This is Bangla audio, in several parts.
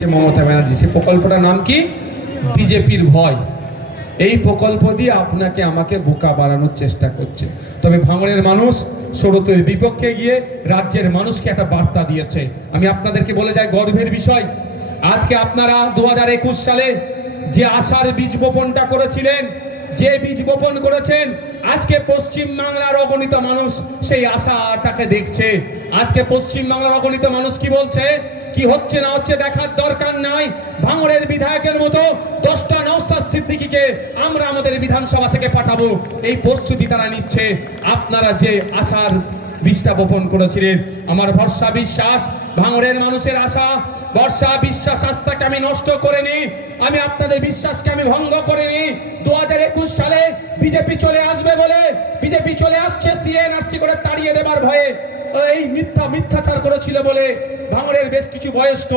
মমতা ব্যানার্জি, সে প্রকল্পটার নাম কি? বিজেপির ভয়। এই প্রকল্প দিয়ে আপনাকে আমাকে বোকা বানানোর চেষ্টা করছে। তবে ভাঙড়ের মানুষ ষড়যন্ত্রের বিপক্ষে গিয়ে রাজ্যের মানুষকে একটা বার্তা দিয়েছে। আমি আপনাদেরকে বলে যাই, গর্বের বিষয়, আজকে আপনারা 2021 সালে যে আশার বীজ বপনটা করেছিলেন, যে বীজ বপন করেছেন, আজকে পশ্চিম বাংলার অগণিত মানুষ সেই আশাটাকে দেখছে। আজকে পশ্চিম বাংলার অগণিত মানুষ কি বলছে, কি হচ্ছে না হচ্ছে দেখার দরকার নাই। ভাঙড়ের বিধায়কের মতো 10টা নওশাদ সিদ্দিকীকে আমরা আমাদের বিধানসভা থেকে পাঠাবো, এই প্রস্তুতি তারা নিচ্ছে। আপনারা যে আশার বীজটা বপন করেছিলেন, আমার ভরসা বিশ্বাস, ভাঙড়ের মানুষের আশা ভরসা বিশ্বাস আস্থাকে আমি নষ্ট করিনি, আমি আপনাদের বিশ্বাসকে আমি ভঙ্গ করিনি। 2021 সালে বিজেপি চলে আসবে বলে, বিজেপি চলে আসছে সিএনআরসি করে তাড়িয়ে দেবার ভয়ে, এই মিথ্যাচার করেছিল বলে ভাঙড়ের বেশ কিছু বয়স্ক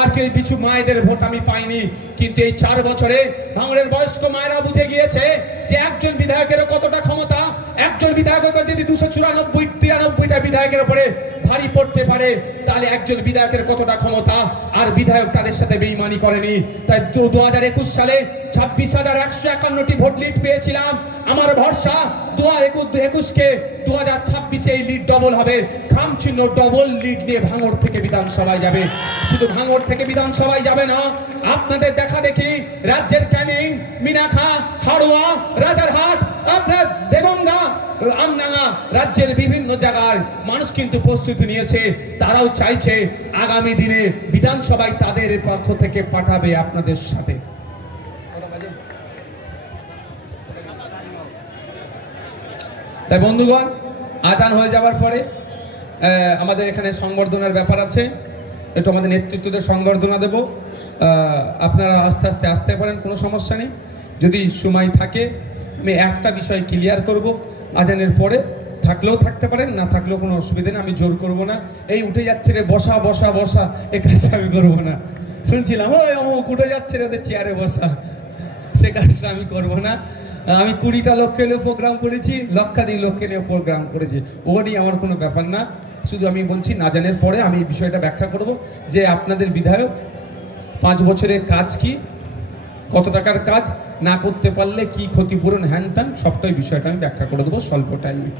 আর কিছু মায়েদের ভোট আমি পাইনি। কিন্তু এই 4 বছরে ভাঙড়ের বয়স্ক মায়েরা বুঝে গিয়েছে যে একজন বিধায়কের কতটা ক্ষমতা, একজন বিধায়কের যদি 294-93টা বিধায়কের উপরে ভারী পড়তে পারে, তাহলে একজন বিধায়কের কতটা ক্ষমতা। আর বিধায়ক তাদের সাথে বেইমানি করেনি। তাই 2021 সালে 26,151টি ভোট লিড পেয়েছিলাম। আমার ভরসা 2021কে 2026 এই লিড ডবল হবে, খামচিহ্ন ডবল লিড নিয়ে ভাঙড় থেকে বিধানসভায় যাবে। শুধু ভাঙড় থেকে বিধানসভায় যাবে না, আপনাদের দেখা দেখি রাজ্যের ক্যানিং, মিনাখা, হাড়োয়া, রাজারহাট, আপনার দেগঙ্গা, আমডাঙ্গা, রাজ্যের বিভিন্ন জায়গায় মানুষ কিন্তু প্রস্তুতি নিয়েছে। তারাও চাইছে আগামী দিনে বিধানসভায় তাদের পক্ষ থেকে পাঠাবে আপনাদের সাথে। তাই বন্ধুগণ, আজান হয়ে যাওয়ার পরে আমাদের এখানে সংবর্ধনার ব্যাপার আছে, একটু আমাদের নেতৃত্বদের সংবর্ধনা দেব। আপনারা আস্তে আস্তে আসতে পারেন, কোনো সমস্যা নেই। যদি সময় থাকে আমি একটা বিষয় ক্লিয়ার করব, আজানের পরে থাকলেও থাকতে পারেন, না থাকলেও কোনো অসুবিধা নেই, আমি জোর করব না। এই উঠে যাচ্ছে রে বসা বসা বসা, এ কাজটা আমি করবো না। শুনছিলাম ওই অমুক উঠে যাচ্ছে রে ওদের চেয়ারে বসা, সে কাজটা আমি করবো না। আমি 20টা লোককে নিয়ে প্রোগ্রাম করেছি, লক্ষাধিক লোককে নিয়ে প্রোগ্রাম করেছি, ও নিয়ে আমার কোনো ব্যাপার না। শুধু আমি বলছি নাজানের পরে আমি এই বিষয়টা ব্যাখ্যা করব যে আপনাদের বিধায়ক 5 বছরের কাজ কি, কত টাকার কাজ, না করতে পারলে কি ক্ষতিপূরণ, হ্যান ত্যান সবটাই বিষয়টা আমি ব্যাখ্যা করে দেবো স্বল্প টাইমে।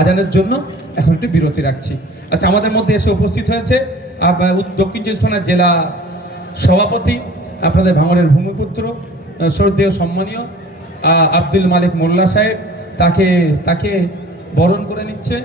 আজানের জন্য এখন একটু বিরতি রাখছি। আচ্ছা, আমাদের মধ্যে এসে উপস্থিত হয়েছে দক্ষিণ চব্বিশ পরগনা জেলা সভাপতি, আপনাদের ভাঙড়ের ভূমিপুত্র, শ্রদ্ধেয় সম্মানীয় আব্দুল মালিক মোল্লা সাহেব, তাকে বরণ করে নিচ্ছে।